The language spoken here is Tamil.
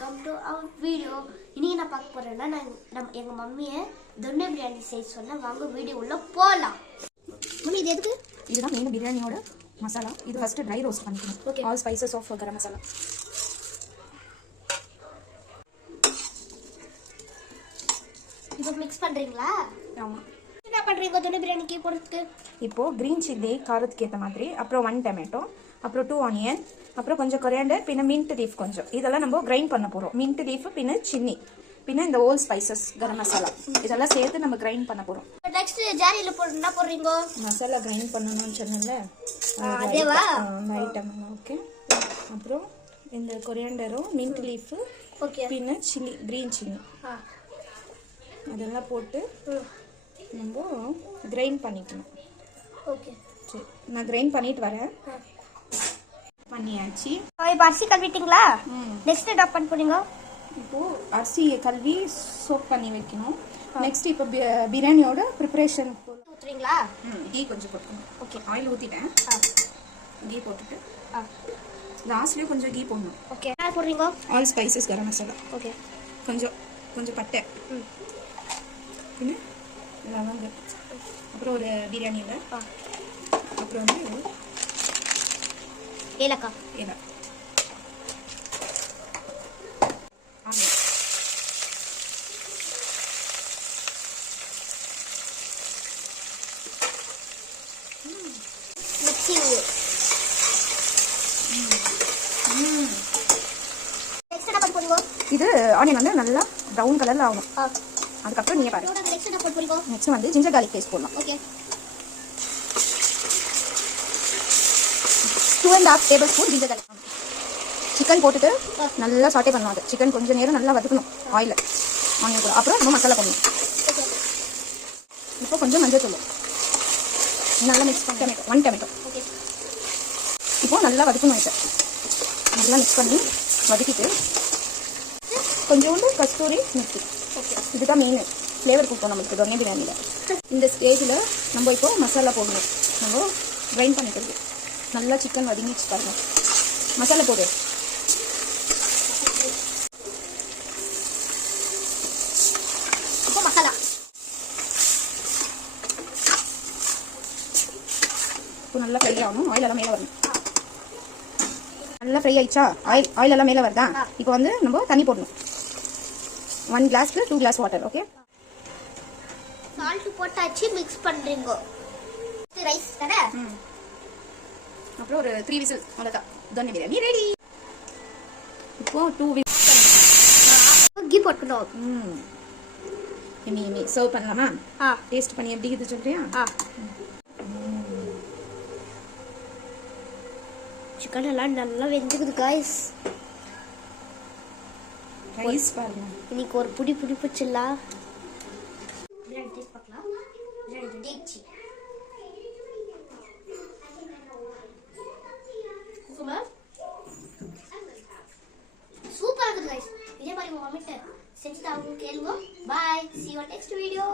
Welcome to our video. இன்னைக்கு நான் பார்க்க போறேன்னா எங்க மம்மியை தொன்னை பிரியாணி செய்ய சொன்னா வாங்க வீடியோ உள்ள போலாம். மம்மி இது எதுக்கு? இதுதான் மெயின் பிரியாணியோட மசாலா. இது ஃபர்ஸ்ட் ட்ரை ரோஸ்ட் பண்ணிக்கணும். Okay. All spices of garam masala. இப்போ மிக்ஸ் பண்றீங்களா? ஆமா. என்ன பண்றீங்க தொன்னை பிரியாணிக்கு போடுறதுக்கு? இப்போ கிரீன் சில்லி காரத்துக்கு ஏற்ற மாதிரி, அப்புறம் 1 டொமேட்டோ, அப்புறம் 2 ஆனியன், அப்புறம் கொஞ்சம் கொரியாண்டர், பின்ன மின்ட் லீஃப் கொஞ்சம். இதெல்லாம் நம்ம கிரைண்ட் பண்ண போறோம். மின்ட் லீஃப் பின்ன சில்லி பின்ன இந்த ஹோல் ஸ்பைசஸ் கரம் மசாலா இதெல்லாம் சேர்த்து நம்ம கிரைண்ட் பண்ண போறோம். நெக்ஸ்ட் ஜாரியில போட்டு என்ன போடுறீங்க? மசாலா கிரைண்ட் பண்ணணும்னு சொன்னேன்ல, அதேவா? ஐட்டம். ஓகே. அப்புறம் இந்த கொரியாண்டரும் மின்ட் லீஃப் ஓகே பின்ன சில்லி கிரீன் சில்லி அதெல்லாம் போட்டு நம்ம கிரைண்ட் பண்ணிக்கணும். ஓகே சரி, நான் கிரைண்ட் பண்ணிட்டு வரேன். பண்ணியாச்சு. இப்போ அரிசி கழுவிட்டீங்களா? நெக்ஸ்ட் என்ன பண்ண போறீங்க? இப்போ அரிசி கழுவி சோப் பண்ணி வைக்கணும். நெக்ஸ்ட் இப்போ பிரியாணியோட ப்ரிப்பரேஷன் ஊத்துறீங்களா? கீ கொஞ்சம் போட்டுக்கணும். ஓகே. ஆயில் ஊற்றிட்டேன். கீ போட்டுட்டு லாஸ்ட்லேயும் கொஞ்சம் கீ போடணும். ஓகே. என்ன போடுறீங்க? All spices garam masala. Okay. கொஞ்சம் கொஞ்சம் பட்டை, பின்ன லவங்க, அப்புறம் ஒரு பிரியாணியில், அப்புறம் வந்து ஏலக்காய். ஏலக்காய், மிக்சிங். நெக்ஸ்ட் என்ன பண்ண போறீங்க? இது ஆனியன் வந்து நல்லா ப்ரௌன் கலரில் ஆகணும். அதுக்கப்புறம் நீங்கள் பாருங்க. நெக்ஸ்ட் என்ன பண்ண போறீங்க? நெக்ஸ்ட் வந்து ஜிஞ்சர் கார்லிக் பேஸ்ட் போடலாம். Okay. 2.5 table spoon ginger garlic. Chicken போட்டுட்டு நல்லா சாட்டே பண்ணணும். அது சிக்கன் கொஞ்சம் நேரம் நல்லா வதக்கணும் ஆயிலில், ஆனியன் கூட. அப்புறம் நம்ம மசாலா பண்ணணும். இப்போ கொஞ்சம் மஞ்சள் தூள் நல்லா மிக்ஸ் பண்ணி, டொமேட்டோ 1 டொமேட்டோ. ஓகே. இப்போ நல்லா வதக்கணும். இதை நல்லா மிக்ஸ் பண்ணி வதக்கிட்டு கொஞ்சோண்டு கஸ்தூரி மிக்ஸி. ஓகே. இதுதான் மெயின் ஃப்ளேவர் கொடுப்போம் நம்மளுக்கு தொன்னை பிரியாணியில். இந்த ஸ்டேஜில் நம்ம இப்போ மசாலா போடணும். நம்ம கிரைண்ட் பண்ணிக்கிறது நல்லா சிக்கன் வதங்கிச்சு பாருங்க. மசாலா போடு. இப்போ மசாலா. இப்போ நல்லா ஃப்ரை ஆகணும். ஆயில் எல்லாம் மேலே வரணும். நல்லா ஃப்ரை ஆயிடுச்சா? ஆயில் எல்லாம் மேலே வருதா? இப்போ வந்து நம்ம தண்ணி போடணும். 1 கிளாஸ்க்கு 2 கிளாஸ் வாட்டர். ஓகே. சால்ட் போட்டாச்சு, மிக்ஸ் பண்றீங்க. ரைஸ் தானே? அப்புறம் ஒரு 3 விசில், அவ்வளோதான். தொன்னை பிரியாணி ரெடி. இப்போ 2 விசில் கீ போட்டுக்கணும். எம்மி சர்வ் பண்ணலாமா? டேஸ்ட் பண்ணி எப்படி இது சொல்றியா? சிக்கன் எல்லாம் நல்லா வெந்துக்குது காய்ஸ். ரைஸ் பாருங்க. இன்னைக்கு ஒரு புடி பிடிச்சிடல. பிரியாணி டேஸ்ட் பார்க்கலாம். பிரியாணி ரெடி ஆயிடுச்சு. சூப்பரா இருக்குது காய்ஸ். இதே மாதிரி உங்க மம்மிட்ட செஞ்சு தாங்க கேளுங்க. பாய். See you on next video.